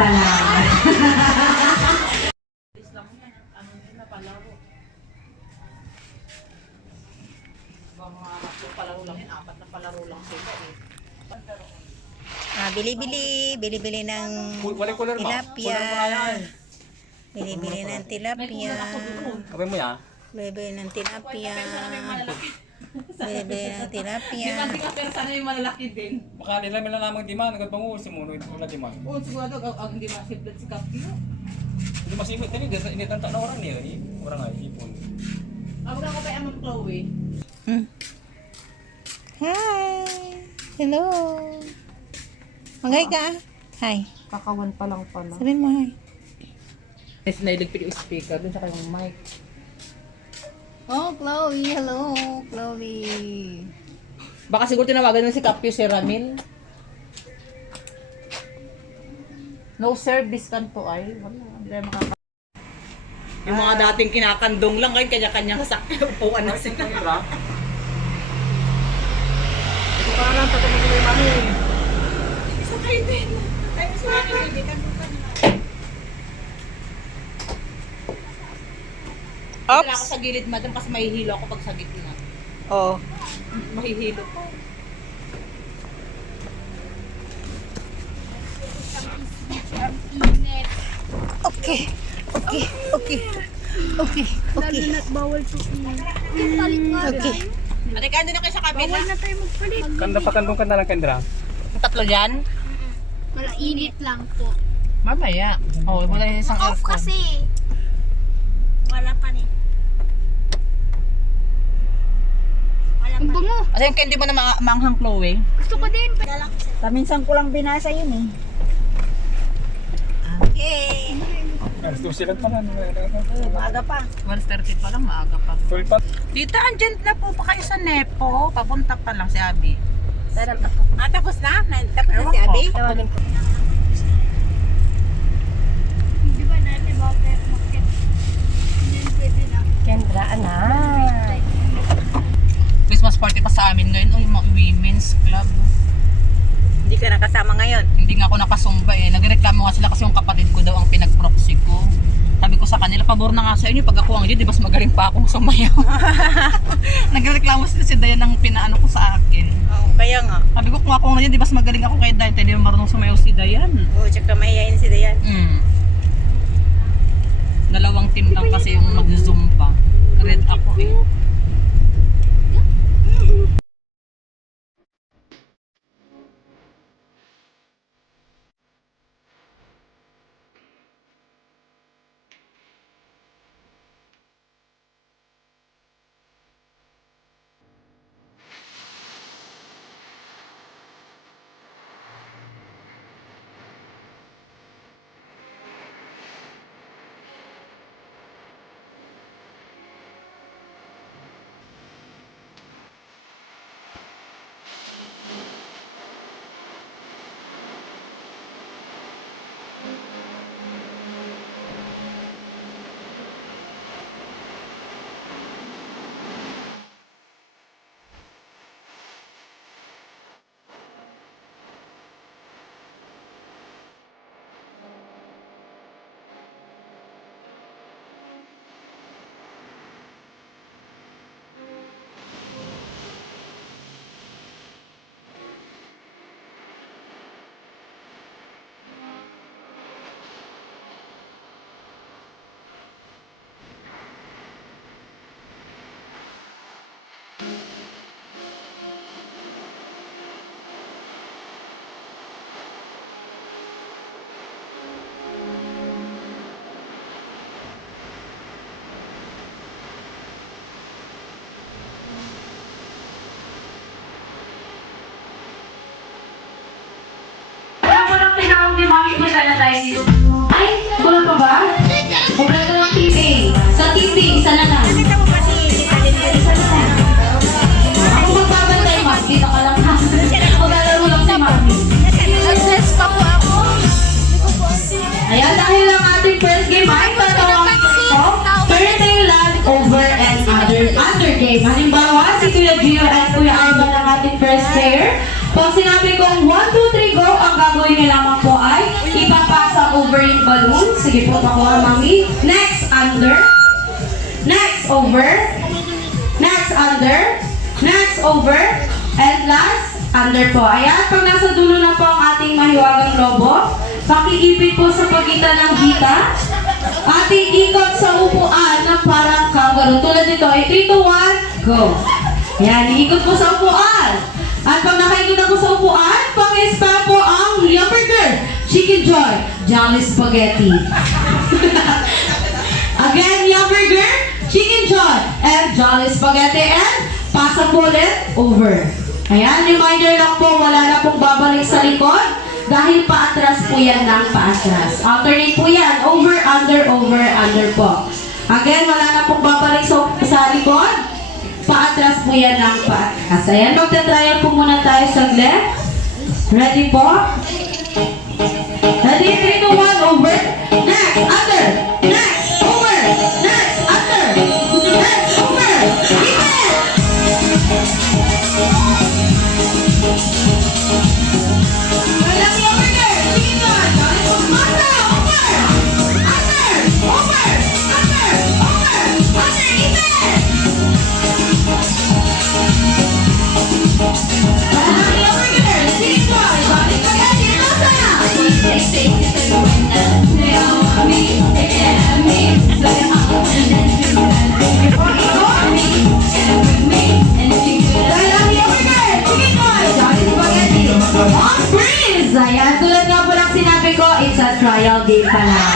pa lang. Bili-bili ng tilapia. Bili-bili ng tilapia. Kapag mo ya? Bili-bili ng tilapia. Bili-bili ng tilapia. Di ka pero sana yung malalaki din. Baka nila may lamang di man, agad panguul si Muno, wala di man. Oo, sigurado ang hindi masiblat si Kapio. Hindi masimit tani, initanta na orang niya, orang ay ipon. Abang ako kay Amang Chloe. Hi! Hello! Magay ka? Hi. Kakawan pa lang pala. Sabihin mo hi. Yes, nailigpit yung speaker dun sa kayong mic. Oh, Chloe! Hello, Chloe! Baka siguro tinawagan mo si Kapio si Ramil. No service kanto ay. Wala, hindi tayo makaka... Yung mga dating kinakandong lang ngayon, kanya-kanyang sakya. Upuan na sila. Ito parang sa tumigil yung mami. Sakay din. Ay, sakay din. Oops! Ako sa gilid, madam, kasi mahihilo ako pag sa gitna. Oh. Mahihilo ko. Okay. Okay. Okay. Okay. Okay. Bawal po palit nga. Okay. Ate, kanda na kayo sa kabila. Bawal na tayo magpalit. Kanda pa kandong kanda lang Kendra. Tatlo dyan? Malainit lang po. Mamaya. Oo, wala yung isang Off aircon. kasi. Wala pa rin. Wala pa. Ang bango. Ate, yung candy mo na manghang Chloe. Gusto ko din. Minsan ko lang binasa yun eh. Okay. Susilat pa na. Maaga pa. 1:30 pa lang, maaga pa. Full pa. Tita, andyan na po pa kayo sa Nepo. Papunta pa lang si Abby. Tapos na? Tapos na si Abby? Di ba dati ba tayo umakyat? Hindi pwede na. Kendra, anak. Christmas party pa sa amin ngayon. O yung mga women's club. Hindi ka nakasama ngayon. Hindi nga ako nakasumba eh. Nagreklamo nga sila kasi yung kapatid ko daw ang pinag-proxy ko. Sabi ko sa kanila, pabor na nga sa inyo. Pag ako ang di mas magaling pa akong sumayaw. Nagreklamo sila si Dayan ng pinaano ko sa akin. Oo, kaya nga. Sabi ko kung ako ang di mas magaling ako kay Dayan. Hindi marunong sumayaw si Dayan. Oo, tsaka mahihayin si Dayan. Dalawang team lang kasi yung nag-zumba. Red ako eh. Tinawag ni Mami mo sana tayo dito. Ay, wala pa ba? Kompleto ng TV. Sa TV, isa na lang. Isa na lang. Ako magbabantay, Mami. Dito ka lang ha. Maglalaro lang si Mami. Nag-dress pa po ako. Ayan, dahil ang ating first game ay patawagin ito. Birthday land over and under game. Halimbawa, si Kuya Gio at Kuya Alban ang ating first player. Pag sinabi kong 1, 2, 3, go, ang gagawin niya lamang po ay ipapasa over yung balloon. Sige po, pakuha, mami. Next, under. Next, over. Next, under. Next, over. And last, under po. Ayan, pag nasa dulo na po ang ating mahiwagang lobo, pakiipit po sa pagitan ng hita. Ating ikot sa upuan na parang kangaroo. Tulad nito, ay 3, 2, 1, go. Ayan, iikot po sa upuan. At pag nakaikot na po sa upuan, paki-spam po ang hamburger, chicken joy, jolly spaghetti. Again, hamburger, chicken joy, and jolly spaghetti, and pasa po ulit, over. Ayan, reminder lang po, wala na pong babalik sa likod dahil paatras po yan ng paatras. Alternate po yan, over, under po. Again, wala na pong babalik sa likod, paatras po yan ng paatras. Ayan, magta-trial po muna tayo saglit. Ready po? Ready, 3, 2, 1, over. Next, under. Next, over. Next, under. Next, over. Even. Walang yung order. Sige doon. Under, over. Under, over. Under, over. Under, even. Walang yung order. Sige doon. Balik ka yan. Sige doon. Ayan, tulad nga po lang sinabi ko, it's a trial game pa lang.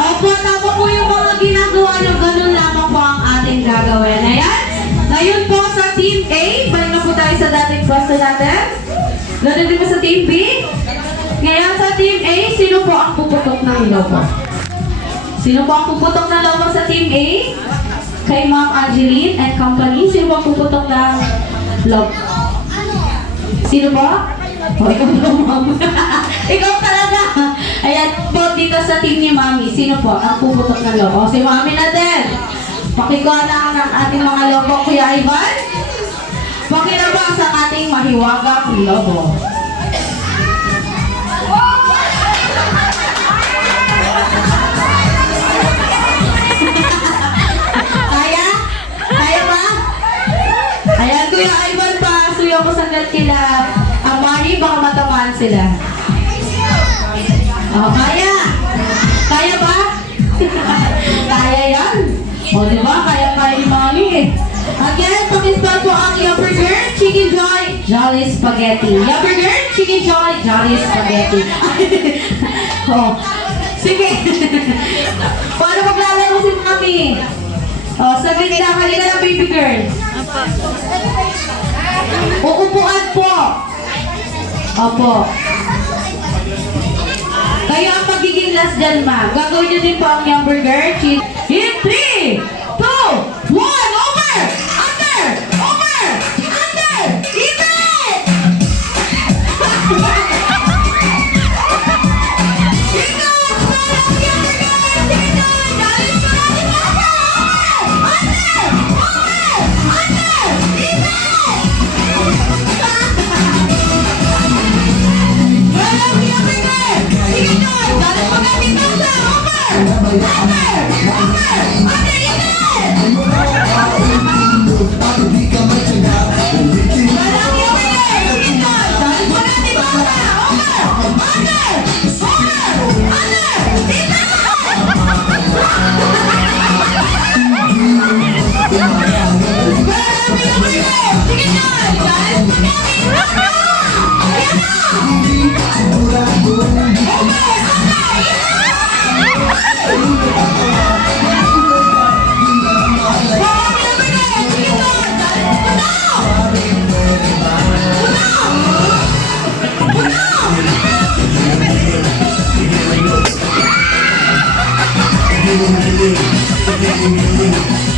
Opo, tama po yung mga ginagawa nyo, ganun lamang po ang ating gagawin. Ayan, ngayon po sa Team A, balik na po tayo sa dating pwesto natin. Ganun din po sa Team B. Ngayon sa Team A, sino po ang puputok ng lobo? Sino po ang puputok ng lobo sa Team A? Kay Ma'am Angeline and company, sino po ang puputok ng lobo? Sino po? Oh, ikaw po, Ma'am. Ikaw talaga. Ayan po dito sa team ni Mami, sino po ang puputok ng lobo? Si Mami na din. Pakikuha na ang ating mga lobo, Kuya Ivan. Pakilabang sa ating mahiwagang lobo. Kaya? Kaya ba? Ayan, Kuya Ivan pa. Suyo ko saglit kila Amari, baka matamaan sila. Oh, kaya? Kaya ba? Kaya yan. O, diba? Kaya ni Mami eh. Again, pakispan po ang hamburger, chicken joy, jolly spaghetti. Hamburger, chicken joy, jolly spaghetti. Oh, sige. Paano maglalaro si Mami? Oh, saglit na, halika na baby girl. Uupuan po. Opo. Kayo ang magiging last dyan, ma. Gagawin nyo din po ang hamburger, chicken. In 3, 2, 1, over! Under! Over! Under! Even!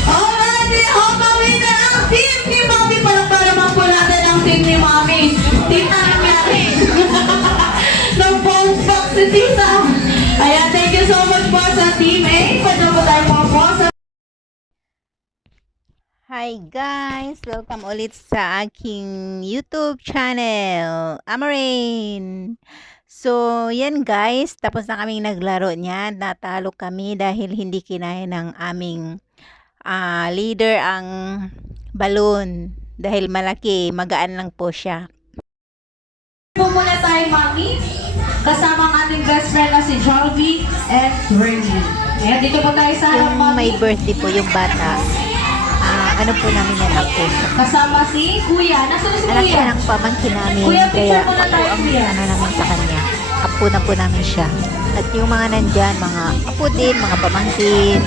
Alright, ang winner ang team ni Mami. Palakpakan naman po natin ang team ni Mami. Team na nangyari. ng Bones Box si Tita. Ayan, thank you so much po sa Team A. Pwede po tayo mga po sa... Hi guys! Welcome ulit sa aking YouTube channel, Amarin! So, yan guys, tapos na kaming naglaro niyan. Natalo kami dahil hindi kinaya ng aming leader ang balloon. Dahil malaki, magaan lang po siya. Po muna tayo, Mami. Kasama ang ating best friend na si Jollibee and Remy. Ayan, dito po tayo sa harap, Yung Mami. may birthday po yung bata, ano po namin yan ako. Kasama si Kuya. Nasaan si Anak Kuya? siya ng pamangkin namin, Kuya, kaya picture muna ako tayo, ang Kuya. ano namin sa kanya. Apo na po namin siya. At yung mga nandyan, mga apo din, mga pamangkin,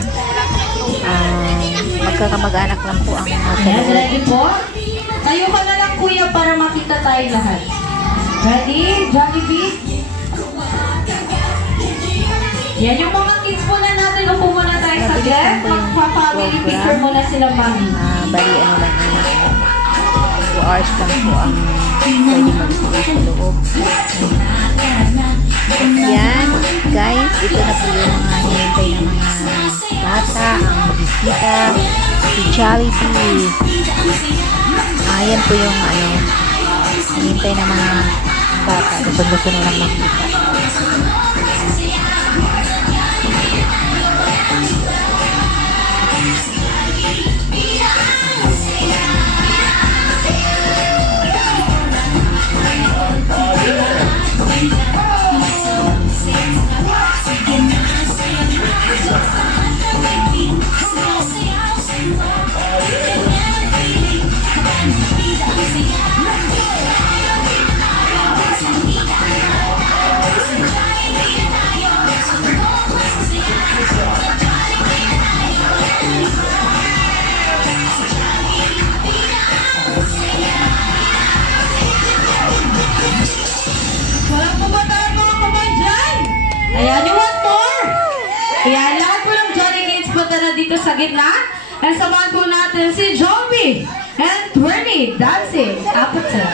magkakamag-anak lang po ang mga Ayan, sa ready po? Tayo ka na lang, Kuya, para makita tayo lahat. Ready? Jollibee? Yan yung mga kids muna natin. Upo muna tayo sa Mabilis lang guest. po yung Magpa-family program. picture muna sila, Mami. Bali, ano lang, 2 hours lang po ang pwede mag-stay sa loob. Yan, guys, ito na po yung mga hinintay ng mga bata, ang bisita, si Jollibee. Yan po yung hinintay ng mga bata. Gusto na lang makita. Walang pumatay mga kumandyan! Ayan, you want more? Ayan, lahat po ng Johnny Gates punta na dito sa gitna. And samahan po natin si Jollibee and Remy dancing Apatol.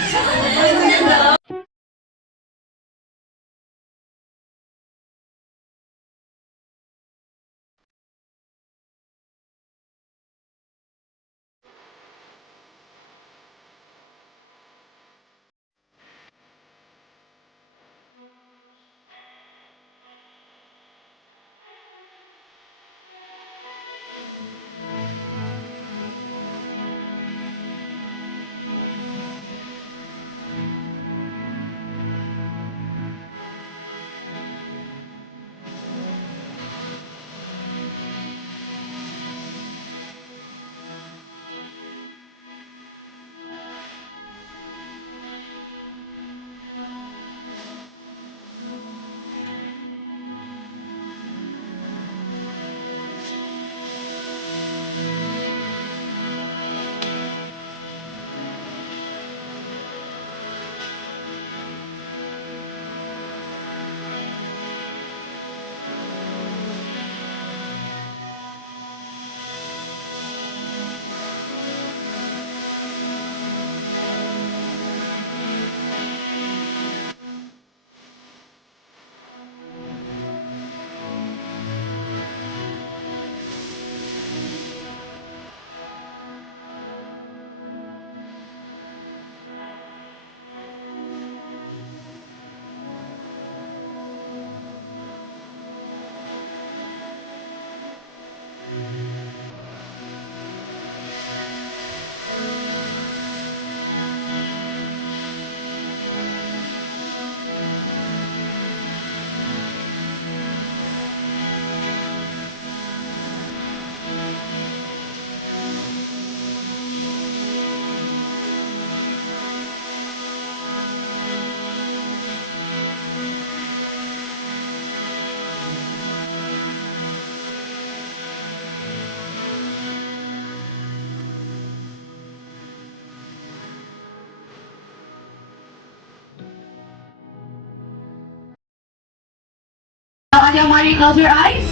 Now, on your money, close your eyes.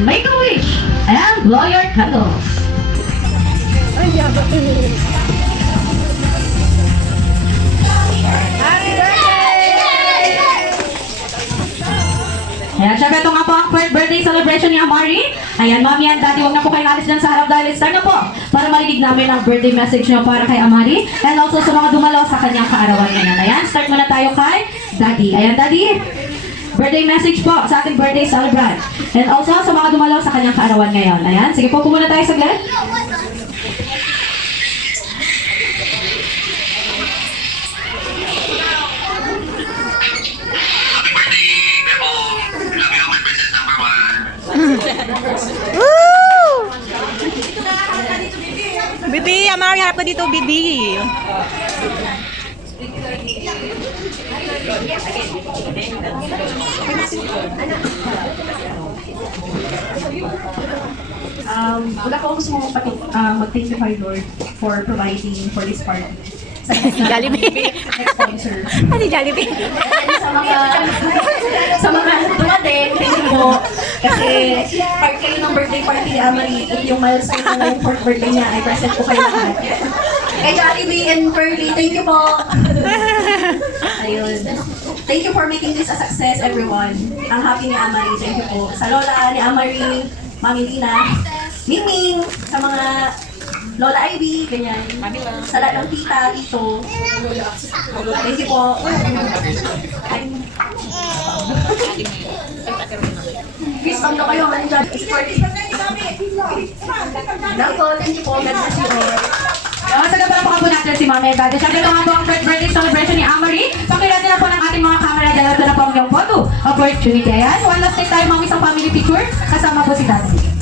Make a wish and blow your candles. Ayan, syempre ito nga po ang first birthday celebration ni Amari. Ayan, mami and daddy, huwag na po kayo alis dyan sa harap dahil start na po para marinig namin ang birthday message nyo para kay Amari and also sa mga dumalaw sa kanyang kaarawan ngayon. Ayan, start muna tayo kay Daddy. Ayan, Daddy. Birthday message po sa ating birthday celebrant. And also sa mga dumalaw sa kanyang kaarawan ngayon. Ayan, sige po, kumuna tayo saglit. Bibi, Amari, harap ka dito, Bibi. Wala ko gusto mong mag-thank you kay Lord for providing for this party. Si Jollibee. Sponsor. Si Jollibee. Sa mga dumating, thank you po. Kasi part kayo ng birthday party ni Amari, yung milestone na ngayong 4th birthday niya, ay present ko kayo lahat. Kay Jollibee and Pearly, thank you po. Ayun. Thank you for making this a success, everyone. Ang happy ni Amari, thank you po. Sa lola ni Amari, Mami Lina, Miming, sa mga Lola Ivy, ganyan. Sa lahat ng tita, tito. Thank you po. Please, come na kayo. Manin dyan. Nako, thank you po. God bless you all. Sa gabang po po natin si Mami and Daddy. Siyempre ito nga po ang birthday celebration ni Amari. Pakilala na po ng ating mga camera dahil ito na po ang iyong photo opportunity. Ayan, one last take tayo mga isang family picture kasama po si Daddy.